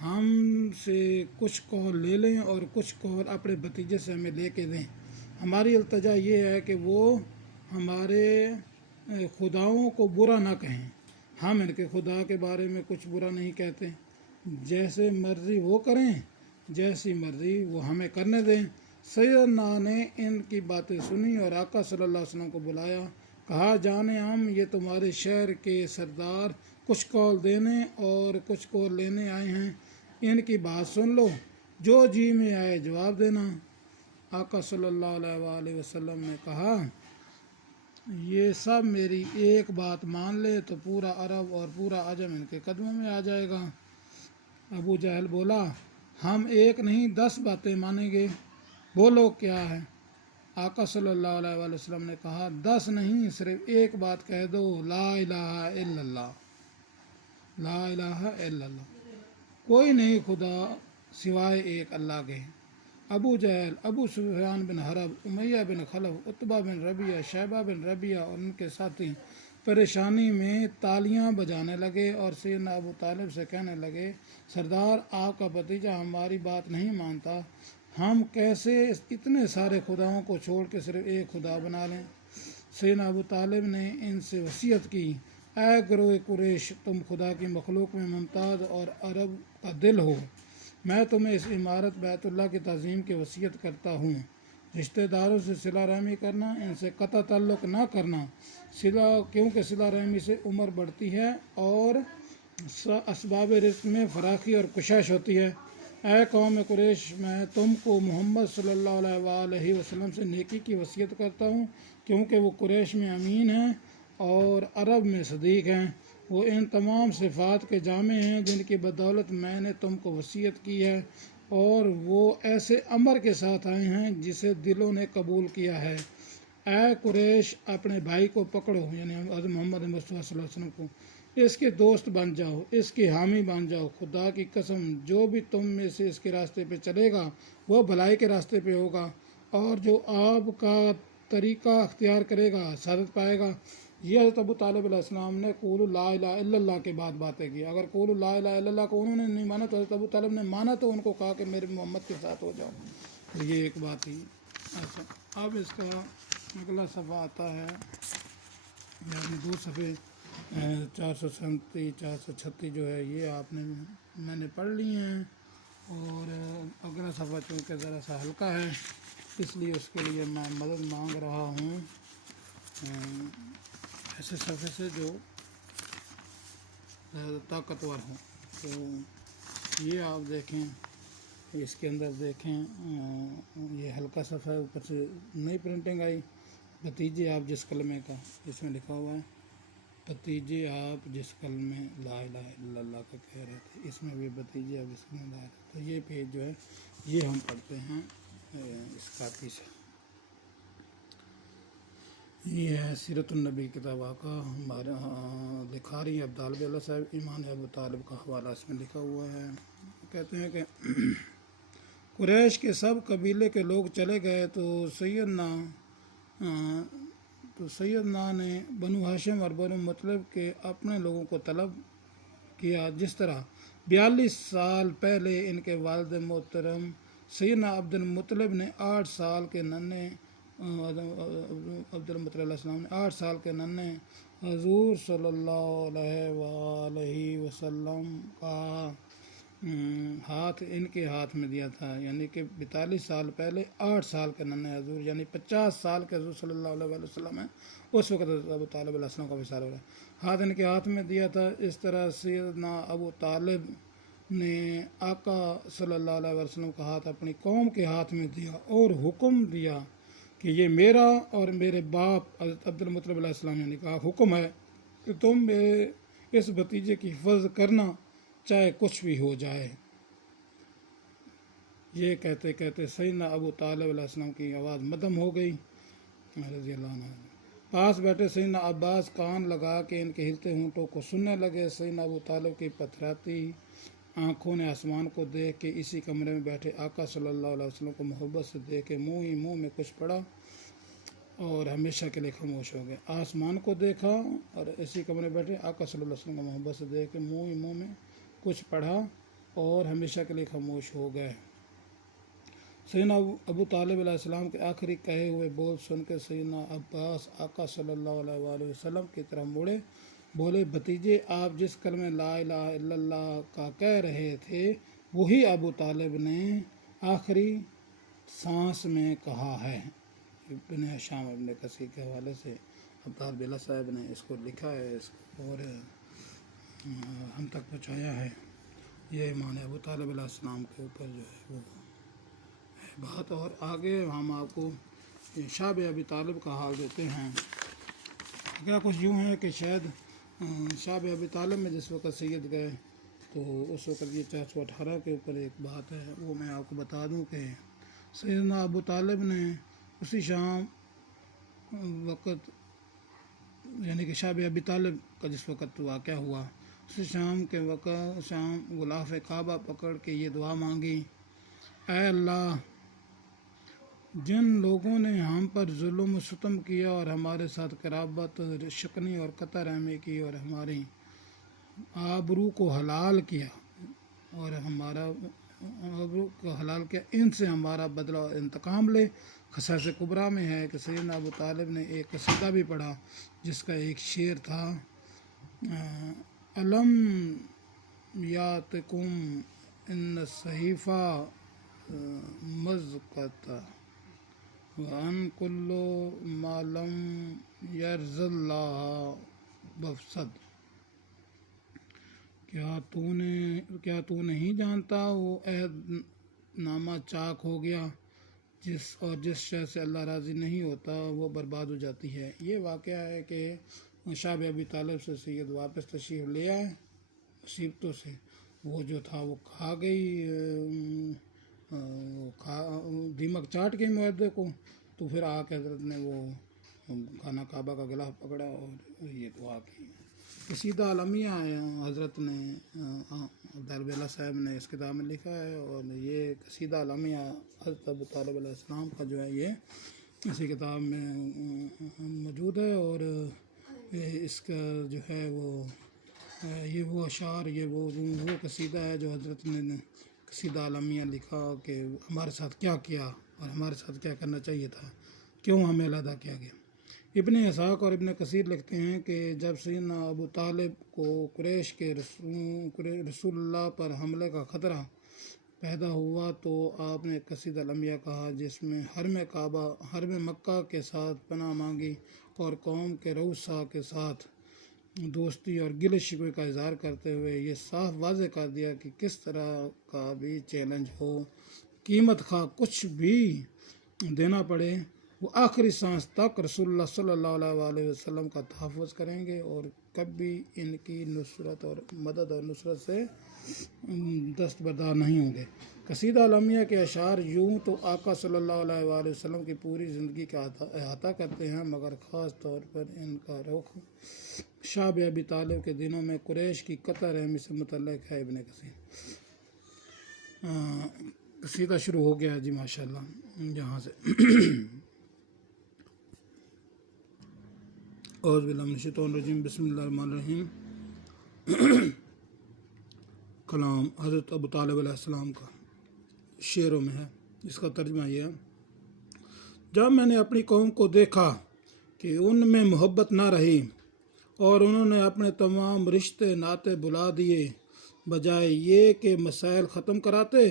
ہم سے کچھ قول لے لیں اور کچھ قول اپنے بھتیجے سے ہمیں لے کے دیں۔ ہماری التجا یہ ہے کہ وہ ہمارے خداؤں کو برا نہ کہیں، ہم ان کے خدا کے بارے میں کچھ برا نہیں کہتے، جیسے مرضی وہ کریں، جیسی مرضی وہ ہمیں کرنے دیں۔ سیدنا نے ان کی باتیں سنی اور آقا صلی اللہ علیہ وسلم کو بلایا، کہا جان ہم یہ تمہارے شہر کے سردار کچھ قول دینے اور کچھ قول لینے آئے ہیں، ان کی بات سن لو، جو جی میں آئے جواب دینا۔ آقا صلی اللہ علیہ وآلہ وسلم نے کہا یہ سب میری ایک بات مان لے تو پورا عرب اور پورا عجم ان کے قدموں میں آ جائے گا۔ ابو جہل بولا ہم ایک نہیں 10 باتیں مانیں گے، بولو کیا ہے؟ آقا صلی اللہ علیہ وآلہ وسلم نے کہا 10 نہیں، صرف ایک بات کہہ دو، لا الہ الا اللہ، لا الہ الا اللہ، کوئی نہیں خدا سوائے ایک اللہ کے۔ ابو جہل، ابو سفیان بن حرب، امیہ بن خلف، عتبہ بن ربیعہ، شیبہ بن ربیعہ اور ان کے ساتھی پریشانی میں تالیاں بجانے لگے اور سیدنا ابو طالب سے کہنے لگے سردار آپ کا بھتیجا ہماری بات نہیں مانتا، ہم کیسے اتنے سارے خداؤں کو چھوڑ کے صرف ایک خدا بنا لیں؟ سیدنا ابو طالب نے ان سے وصیت کی اے گروہ قریش، تم خدا کی مخلوق میں ممتاز اور عرب کا دل ہو، میں تمہیں اس عمارت بیت اللہ کی تعظیم کی وصیت کرتا ہوں، رشتہ داروں سے صلہ رحمی کرنا، ان سے قطع تعلق نہ کرنا، کیونکہ صلہ رحمی سے عمر بڑھتی ہے اور اسباب رزق میں فراخی اور کشش ہوتی ہے۔ اے قوم قریش، میں تم کو محمد صلی اللہ علیہ وآلہ وسلم سے نیکی کی وصیت کرتا ہوں، کیونکہ وہ قریش میں امین ہیں اور عرب میں صدیق ہیں، وہ ان تمام صفات کے جامع ہیں جن کی بدولت میں نے تم کو وصیت کی ہے، اور وہ ایسے امر کے ساتھ آئے ہیں جسے دلوں نے قبول کیا ہے۔ اے قریش، اپنے بھائی کو پکڑو، یعنی حضرت محمد مصطفیٰ صلی اللہ علیہ وسلم کو، اس کے دوست بن جاؤ، اس کی حامی بن جاؤ، خدا کی قسم جو بھی تم میں سے اس کے راستے پہ چلے گا وہ بھلائی کے راستے پہ ہوگا، اور جو آپ کا طریقہ اختیار کرے گا سعادت پائے گا۔ یہ حضرت ابو طالب علیہ السلام نے قول لا الہ الا اللہ کے بعد باتیں کی۔ اگر قول لا الہ الا اللہ کو انہوں نے نہیں مانا تو حضرت ابو طالب نے مانا تو ان کو کہا کہ میرے محمد کے ساتھ ہو جاؤ، تو یہ ایک بات ہی۔ اچھا، اب اس کا اگلا صفحہ آتا ہے، یعنی دو صفحے 437 436 جو ہے یہ آپ نے میں نے پڑھ لی ہیں، اور اگلا صفحہ چونکہ ذرا سا ہلکا ہے اس لیے اس کے لیے میں مدد مانگ رہا ہوں ایسے صفحے سے جو زیادہ طاقتور ہوں۔ تو یہ آپ دیکھیں، اس کے اندر دیکھیں، یہ ہلکا صفحہ ہے، اوپر سے نئی پرنٹنگ آئی، بھتیجے آپ جس کلمے کا، اس میں لکھا ہوا ہے بھتیجے آپ جس کلمے لا الہ الا اللہ کا کہہ رہے تھے، اس میں بھی بھتیجے آپ جس کلمے لا الہ، تو یہ پیج جو ہے یہ ہم پڑھتے ہیں اس کاپی سے۔ یہ ہے سیرت النبی کتاب آقا، ہمارے لکھا رہی ہے عبداللہ اللہ صاحب، ایمان ابو طالب کا حوالہ اس میں لکھا ہوا ہے۔ کہتے ہیں کہ قریش کے سب قبیلے کے لوگ چلے گئے تو سیدنا نے بنو ہاشم اور بنو مطلب کے اپنے لوگوں کو طلب کیا، جس طرح 42 سال پہلے ان کے والد محترم سیدنا عبد المطلب نے 8 سال کے ننھے عبد المطلب علیہ السلام نے 8 سال کے ننھے حضور صلی اللہ علیہ وآلہ وسلم کا ہاتھ ان کے ہاتھ میں دیا تھا، یعنی کہ 42 سال پہلے 8 سال کے ننھے حضور، یعنی 50 سال کے حضور صلی اللہ علیہ وآلہ وسلم ہیں، اس وقت ابو طالب علیہ السلام کا وصال ہو رہا ہے، ہاتھ ان کے ہاتھ میں دیا تھا۔ اس طرح سیدنا ابو طالب نے آقا صلی اللہ علیہ وسلم کا ہاتھ اپنی قوم کے ہاتھ میں دیا اور حکم دیا کہ یہ میرا اور میرے باپ حضرت عبد المطلب علیہ السلام نے کہا حکم ہے کہ تم میرے اس بھتیجے کی حفاظ کرنا چاہے کچھ بھی ہو جائے۔ یہ کہتے کہتے سیدنا ابو طالب علیہ السلام کی آواز مدھم ہو گئی رضی اللہ عنہ۔ پاس بیٹھے سیدنا عباس کان لگا کے ان کے ہلتے ہونٹوں کو سننے لگے۔ سیدنا ابو طالب کی پتھراتی آنکھوں نے آسمان کو دیکھ کے اسی کمرے میں بیٹھے آقا صلی اللہ علیہ وسلم کو محبت سے دیکھ کے منہ ہی منہ میں کچھ پڑا اور ہمیشہ کے لیے خاموش ہو گئے۔ آسمان کو دیکھا اور اسی کمرے میں بیٹھے آقا صلی اللہ علیہ وسلم کو محبت سے دیکھ کے منہ ہی منہ میں کچھ پڑھا اور ہمیشہ کے لیے خاموش ہو گئے۔ سیدنا ابو طالب علیہ السلام کے آخری کہے ہوئے بول سن کے سیدنا عباس آقا صلی اللہ علیہ وآلہ وسلم کی طرف مڑے، بولے بھتیجے آپ جس کلمہ لا الہ الا اللہ کا کہہ رہے تھے وہی ابو طالب نے آخری سانس میں کہا ہے۔ ابن ہشام ابن کثیر کے حوالے سے عبدال بلا صاحب نے اس کو لکھا ہے اور ہم تک پہنچایا ہے۔ یہ ایمان ابو طالب علیہ السلام کے اوپر جو ہے وہ بات، اور آگے ہم آپ کو شاب ابی طالب کا حال دیتے ہیں۔ کیا کچھ یوں ہے کہ شاید شاب ابی طالب میں جس وقت سید گئے تو اس وقت یہ 418 کے اوپر ایک بات ہے، وہ میں آپ کو بتا دوں کہ سیدنا ابو طالب نے اسی شام وقت، یعنی کہ شاب ابی طالب کا جس وقت واقعہ ہوا اسی شام کے وقت شام غلاف کعبہ پکڑ کے یہ دعا مانگی، اے اللہ جن لوگوں نے ہم پر ظلم و ستم کیا اور ہمارے ساتھ قرابت شکنی اور قطع رحمی کی اور ہماری آبرو کو حلال کیا اور ہمارا آبرو کو حلال کیا، ان سے ہمارا بدلہ اور انتقام لے۔ قصص کبریٰ میں ہے کہ سیدنا ابو طالب نے ایک قصیدہ بھی پڑھا جس کا ایک شعر تھا، علم یاتکم ان صحیفہ مزقتا وان کل ما لم یرض اللہ بفسد، کیا تو نہیں جانتا وہ عہد نامہ چاک ہو گیا جس شے سے اللہ راضی نہیں ہوتا وہ برباد ہو جاتی ہے۔ یہ واقعہ ہے کہ شاب ابی طالب سے سید واپس تشریف لے آئے مصیبتوں سے، وہ جو تھا وہ کھا گئی، دیمک چاٹ گئی معاہدے کو، تو پھر آ کے حضرت نے وہ خانہ کعبہ کا غلاف پکڑا اور یہ دعا کی۔ قصیدہ عالمیہ حضرت نے عبدال بیلا صاحب نے اس کتاب میں لکھا ہے، اور یہ قصیدہ عالمیہ حضرت ابو طالب علیہ السلام کا جو ہے یہ اسی کتاب میں موجود ہے، اور اس کا جو ہے یہ وہ اشعار، یہ وہ قصیدہ ہے جو حضرت نے قصیدہ عالمیہ لکھا کہ ہمارے ساتھ کیا کیا اور ہمارے ساتھ کیا کرنا چاہیے تھا، کیوں ہمیں علیحدہ کیا گیا۔ ابن اسحاق اور ابن کثیر لکھتے ہیں کہ جب سیدنا ابو طالب کو قریش کے رسول اللہ پر حملے کا خطرہ پیدا ہوا تو آپ نے قصیدہ عالمیہ کہا جس میں حرم مکہ کے ساتھ پناہ مانگی اور قوم کے رؤساء کے ساتھ دوستی اور گلے شکوے کا اظہار کرتے ہوئے یہ صاف واضح کر دیا کہ کس طرح کا بھی چیلنج ہو، قیمت خواہ کچھ بھی دینا پڑے، وہ آخری سانس تک رسول اللہ صلی اللہ علیہ وآلہ وسلم کا تحفظ کریں گے اور کبھی ان کی نصرت اور مدد اور نصرت سے دستبردار نہیں ہوں گے۔ قصیدہ عالمیہ کے اشعار یوں تو آقا صلی اللہ علیہ وآلہ وسلم کی پوری زندگی کا احاطہ کرتے ہیں، مگر خاص طور پر ان کا رخ شاب ابی طالب کے دنوں میں قریش کی قطع رحمی سے متعلق ہے۔ ابن کثیر قصیدہ شروع ہو گیا جی ماشاءاللہ یہاں سے۔ اعوذ باللہ من الشیطان الرجیم، بسم اللہ الرحمن الرحیم۔ کلام حضرت ابو طالب علیہ السلام کا شعروں میں ہے، جس کا ترجمہ یہ ہے، جب میں نے اپنی قوم کو دیکھا کہ ان میں محبت نہ رہی اور انہوں نے اپنے تمام رشتے ناطے بلا دیے، بجائے یہ کہ مسائل ختم کراتے،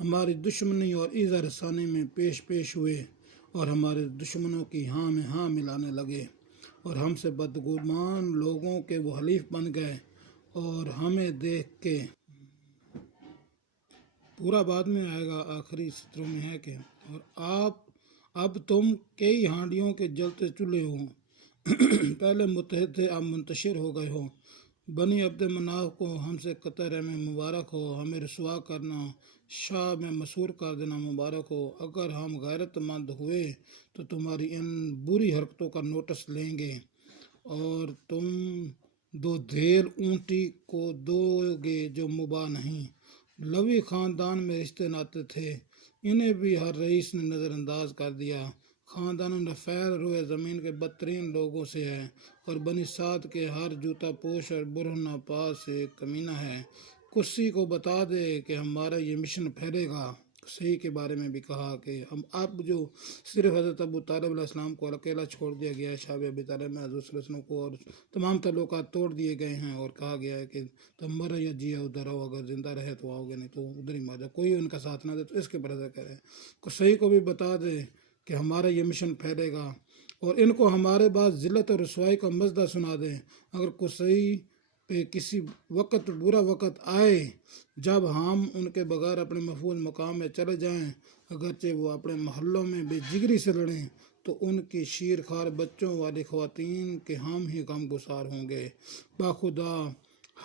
ہماری دشمنی اور ایذا رسانی میں پیش ہوئے اور ہمارے دشمنوں کی ہاں میں ہاں ملانے لگے اور ہم سے بدگمان لوگوں کے وہ حلیف بن گئے، اور ہمیں دیکھ کے پورا بعد میں آئے گا، آخری سطروں میں ہے کہ اور اب تم کئی ہانڈیوں کے جلتے چولہے ہو، پہلے متحد تھے اب منتشر ہو گئے ہو، بنی عبد مناف کو ہم سے قطع رحمی مبارک ہو، ہمیں رسوا کرنا، شاہ میں مسحور کر دینا مبارک ہو، اگر ہم غیرت مند ہوئے تو تمہاری ان بری حرکتوں کا نوٹس لیں گے اور تم دو دھیر اونٹی کو دو گے جو مباح نہیں۔ لوی خاندان میں رشتے ناتے تھے، انہیں بھی ہر رئیس نے نظر انداز کر دیا۔ خاندان نفیل روئے زمین کے بدترین لوگوں سے ہے اور بنی سعد کے ہر جوتا پوش اور برہنہ پاس سے ایک کمینہ ہے۔ کسی کو بتا دے کہ ہمارا یہ مشن پھیلے گا۔ صحیح کے بارے میں بھی کہا کہ ہم اب جو صرف حضرت ابو طالب علیہ السلام کو اکیلا چھوڑ دیا گیا ہے، شاب ابی طالب میں حضرت صلی اللہ علیہ وسلم کو اور تمام تعلقات توڑ دیے گئے ہیں، اور کہا گیا ہے کہ تم مرو یا جیے ادھر آؤ، اگر زندہ رہے تو آؤ گے، نہیں تو ادھر ہی مر جاؤ، کوئی ان کا ساتھ نہ دے تو اس کے برابر کرے۔ صحیح کو بھی بتا دے کہ ہمارا یہ مشن پھیلے گا، اور ان کو ہمارے بعد ذلت اور رسوائی کا مزدہ سنا دیں۔ اگر کوئی پہ کسی وقت برا وقت آئے جب ہم ان کے بغیر اپنے محفوظ مقام میں چلے جائیں، اگرچہ وہ اپنے محلوں میں بے جگری سے لڑیں، تو ان کی شیر خوار بچوں والی خواتین کے ہم ہی غم گسار ہوں گے۔ باخدا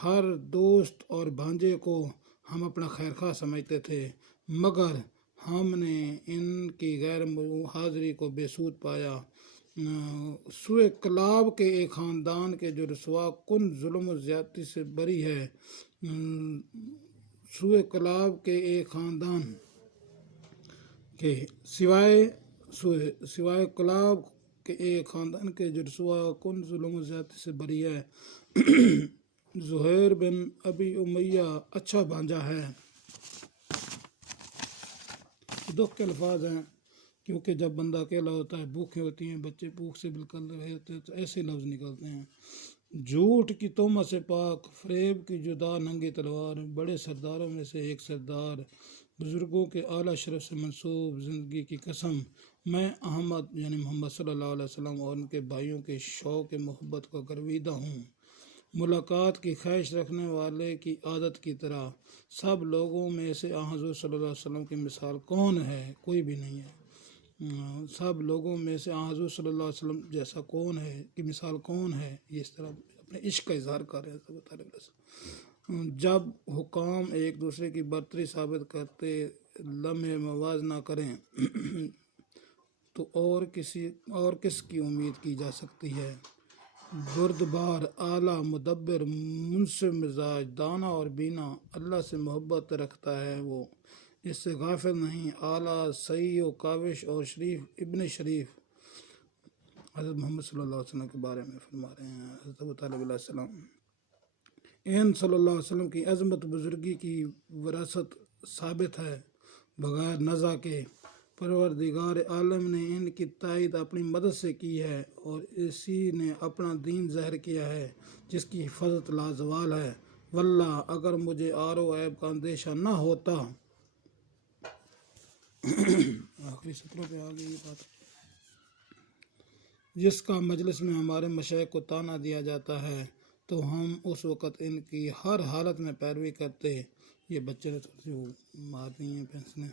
ہر دوست اور بھانجے کو ہم اپنا خیر خواہ سمجھتے تھے، مگر ہم نے ان کی غیر حاضری کو بے سود پایا۔ سوئے کلاب کے ایک خاندان کے جو رسوا کن ظلم و زیادتی سے بری ہے، سوئے کلاب کے ایک خاندان کے سوائے کلاب کے ایک خاندان کے جو رسوا کن ظلم و زیادتی سے بری ہے، زہیر بن ابی امیہ اچھا بھانجا ہے۔ دکھ کے الفاظ ہیں، کیونکہ جب بندہ اکیلا ہوتا ہے، بھوکیں ہوتی ہیں، بچے بھوک سے بالکل رہتے ہیں، تو ایسے لفظ نکلتے ہیں۔ جھوٹ کی تہمت سے پاک، فریب کی جدا ننگی تلوار، بڑے سرداروں میں سے ایک سردار، بزرگوں کے اعلیٰ شرف سے منسوب زندگی کی قسم، میں احمد یعنی محمد صلی اللہ علیہ وسلم اور ان کے بھائیوں کے شوق محبت کا گرویدہ ہوں۔ ملاقات کی خواہش رکھنے والے کی عادت کی طرح سب لوگوں میں سے حضور صلی اللہ علیہ وسلم کی مثال کون ہے؟ کوئی بھی نہیں ہے۔ سب لوگوں میں سے حضور صلی اللہ علیہ وسلم جیسا کون ہے، کی مثال کون ہے؟ یہ اس طرح اپنے عشق کا اظہار کر رہے ہیں۔ جب حکام ایک دوسرے کی برتری ثابت کرتے لمحے موازنہ کریں تو اور کس کی امید کی جا سکتی ہے؟ بردبار، اعلیٰ، مدبر، منصف مزاج، دانا اور بینا، اللہ سے محبت رکھتا ہے، وہ اس سے غافل نہیں۔ اعلیٰ، سعی و کاوش اور شریف ابن شریف، حضرت محمد صلی اللہ علیہ وسلم کے بارے میں فرما رہے ہیں۔ حضرت ابو طالب علیہ السلام صلی اللہ علیہ وسلم کی عظمت بزرگی کی وراثت ثابت ہے بغیر نزا کے۔ پروردگار عالم نے ان کی تائید اپنی مدد سے کی ہے، اور اسی نے اپنا دین ظاہر کیا ہے جس کی حفاظت لازوال ہے۔ واللہ اگر مجھے آر و عیب کا اندیشہ نہ ہوتا، آخری سطروں پہ آ گئی یہ بات، جس کا مجلس میں ہمارے مشائخ کو طعنہ دیا جاتا ہے، تو ہم اس وقت ان کی ہر حالت میں پیروی کرتے۔ یہ بچے نے تھوڑی سی وہ مار دی ہیں پینسلیں۔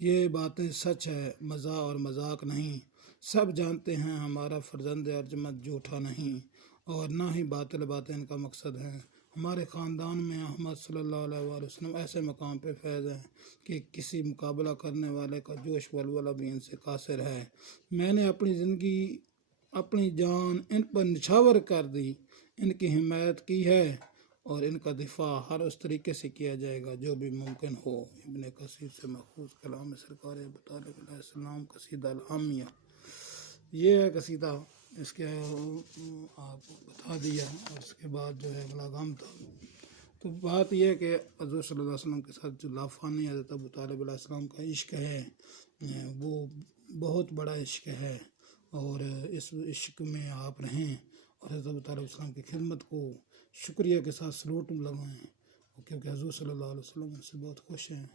یہ باتیں سچ ہے، مزاح اور مذاق نہیں۔ سب جانتے ہیں ہمارا فرزند ارجمند جھوٹا نہیں، اور نہ ہی باطل باتیں ان کا مقصد ہیں۔ ہمارے خاندان میں احمد صلی اللہ علیہ وآلہ وسلم ایسے مقام پہ فیض ہیں کہ کسی مقابلہ کرنے والے کا جوش ولولہ بھی ان سے قاصر ہے۔ میں نے اپنی زندگی، اپنی جان ان پر نچھاور کر دی، ان کی حمایت کی ہے، اور ان کا دفاع ہر اس طریقے سے کیا جائے گا جو بھی ممکن ہو۔ ابن کثیر سے ماخوذ کلام سرکار ابو طالب علیہ السلام، قصیدہ العامیہ۔ یہ ہے قصیدہ، اس کے آپ کو بتا دیا، اور اس کے بعد جو ہے اگلا غم تھا۔ تو بات یہ ہے کہ حضور صلی اللہ علیہ وسلم کے ساتھ جو لافانی حضرت ابو طالب علیہ السلام کا عشق ہے، وہ بہت بڑا عشق ہے، اور اس عشق میں آپ رہیں اور حضرت ابو طالب علیہ السلام کی خدمت کو شکریہ کے ساتھ سلوٹ لگائیں، کیونکہ حضور صلی اللہ علیہ وسلم ان سے بہت خوش ہیں۔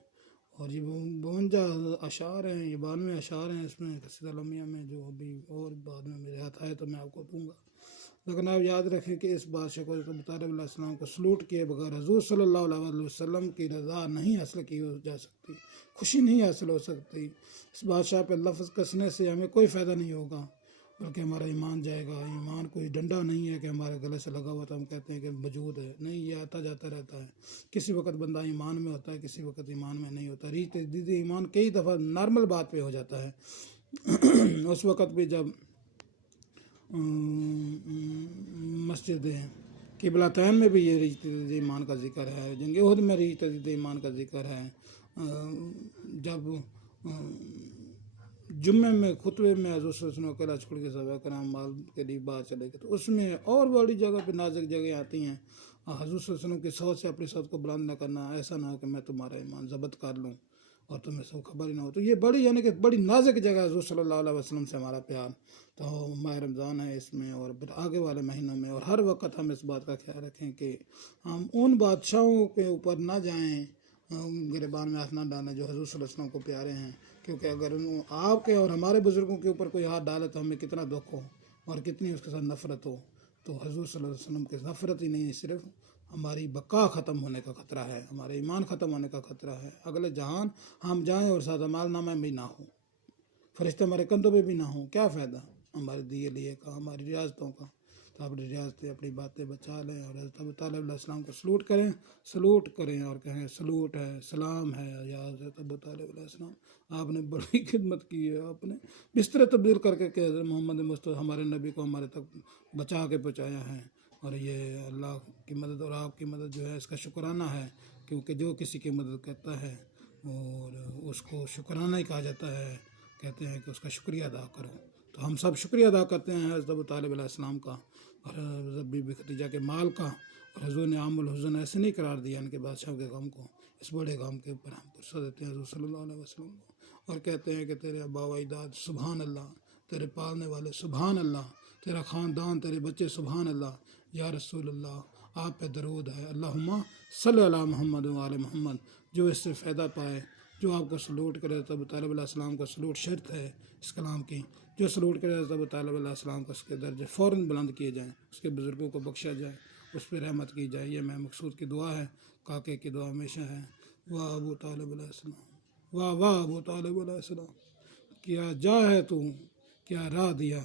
اور یہ 52 اشعار ہیں، یہ 92 اشعار ہیں اس میں قصیدہ العامیہ میں، جو ابھی اور بعد میں میرے ہاتھ آئے تو میں آپ کو دوں گا۔ لیکن آپ یاد رکھیں کہ اس بادشاہ کو حضرت ابو طالب علیہ السلام کو سلوٹ کیے بغیر حضور صلی اللہ علیہ وسلم کی رضا نہیں حاصل کی جا سکتی، خوشی نہیں حاصل ہو سکتی۔ اس بادشاہ پہ لفظ کسنے سے ہمیں کوئی فائدہ نہیں ہوگا، بلکہ ہمارا ایمان جائے گا۔ ایمان کوئی ڈنڈا نہیں ہے کہ ہمارے گلے سے لگا ہوا تو ہم کہتے ہیں کہ موجود ہے، نہیں، یہ آتا جاتا رہتا ہے۔ کسی وقت بندہ ایمان میں ہوتا ہے، کسی وقت ایمان میں نہیں ہوتا۔ ریچ تجدید ایمان کئی دفعہ نارمل بات پہ ہو جاتا ہے، اس وقت بھی جب مسجد قبلتین میں بھی یہ ریچ تجدید ایمان کا ذکر ہے، جنگ احد میں ریچ تجدید ایمان کا ذکر ہے، جب جمعے میں خطبے میں حضور صلی اللہ علیہ وسلم اکیلا چھوڑ کے صحابہ کرام مال کے لیے باہر چلے گئے، تو اس میں اور بڑی جگہ پہ نازک جگہیں آتی ہیں، حضور صلی اللہ علیہ وسلم کی صوت سے اپنی صوت کو بلند نہ کرنا، ایسا نہ ہو کہ میں تمہارا ایمان ضبط کر لوں اور تمہیں سب خبر ہی نہ ہو۔ تو یہ بڑی یعنی کہ بڑی نازک جگہ ہے حضور صلی اللہ علیہ وسلم سے ہمارا پیار۔ تو ماہ رمضان ہے اس میں، اور پھر آگے والے مہینوں میں، اور ہر وقت ہم اس بات کا خیال رکھیں کہ ہم ان بادشاہوں کے اوپر نہ جائیں، گریبان میں ہاتھ نہ ڈالیں جو حضور صلی اللہ علیہ وسلم کو پیارے ہیں، کیونکہ اگر آپ کے اور ہمارے بزرگوں کے اوپر کوئی ہاتھ ڈالے تو ہمیں کتنا دکھ ہو اور کتنی اس کے ساتھ نفرت ہو۔ تو حضور صلی اللہ علیہ وسلم کی نفرت ہی نہیں، صرف ہماری بقا ختم ہونے کا خطرہ ہے، ہمارے ایمان ختم ہونے کا خطرہ ہے۔ اگلے جہان ہم جائیں اور ساتھ اعمال نامہ میں بھی نہ ہو، فرشتے ہمارے کندھوں پہ بھی نہ ہوں، کیا فائدہ ہمارے دیے لیے کا، ہماری ریاستوں کا۔ تو اپنی ریاستیں اپنی باتیں بچا لیں، اور حضرت ابو طالب علیہ السلام کو سلوٹ کریں اور کہیں سلوٹ ہے، سلام ہے یا حضرت ابو طالب علیہ السلام، آپ نے بڑی خدمت کی ہے، آپ نے بستر تبدیل کر کے کہ حضرت محمد مصطفیٰ ہمارے نبی کو ہمارے تک بچا کے پہنچایا ہے۔ اور یہ اللہ کی مدد اور آپ کی مدد جو ہے اس کا شکرانہ ہے، کیونکہ جو کسی کی مدد کرتا ہے اور اس کو شکرانہ ہی کہا جاتا ہے، کہتے ہیں کہ اس کا شکریہ ادا کرو۔ تو ہم سب شکریہ ادا کرتے ہیں حضرت ابو طالب علیہ السلام کا اور حضرت بی بی خدیجہ کے مال کا، اور حضور نے عام الحزن ایسے نہیں قرار دیا ان کے بادشاہوں کے غم کو، اس بڑے غم کے اوپر ہم پرسہ دیتے ہیں حضور صلی اللہ علیہ وسلم کو، اور کہتے ہیں کہ تیرے ابا و اجداد سبحان اللہ، تیرے پالنے والے سبحان اللہ، تیرا خاندان، تیرے بچے سبحان اللہ، یا رسول اللہ آپ پہ درود ہے، اللہم صلی علی محمد و آل محمد۔ جو اس سے فائدہ پائے، جو آپ کو سلوٹ کرے، حضرت ابو طالب علیہ السلام کا سلوٹ شرط ہے اس کلام کی، جو سلوٹ کرے حضرت ابو طالب علیہ السلام کو اس کے درجے فوراً بلند کیے جائیں، اس کے بزرگوں کو بخشا جائے، اس پہ رحمت کی جائے۔ یہ میں مقصود کی دعا ہے، کاکے کی دعا ہمیشہ ہے، واہ ابو طالب علیہ السلام، واہ واہ ابو طالب علیہ السلام، کیا جا ہے تو، کیا راہ دیا،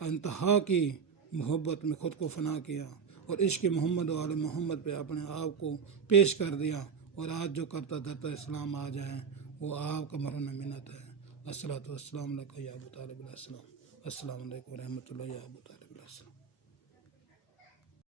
انتہا کی محبت میں خود کو فنا کیا، اور عشق محمد و آل محمد پہ اپنے آپ کو پیش کر دیا، اور آج جو کرتا دھرتا اسلام آ جائیں وہ آپ کا مرہون منت ہے۔ الصلوۃ والسلام علیکم یا ابو طالب علیہ السلام، السلام علیکم ورحمۃ اللہ یا ابو طالب علیہ السلام۔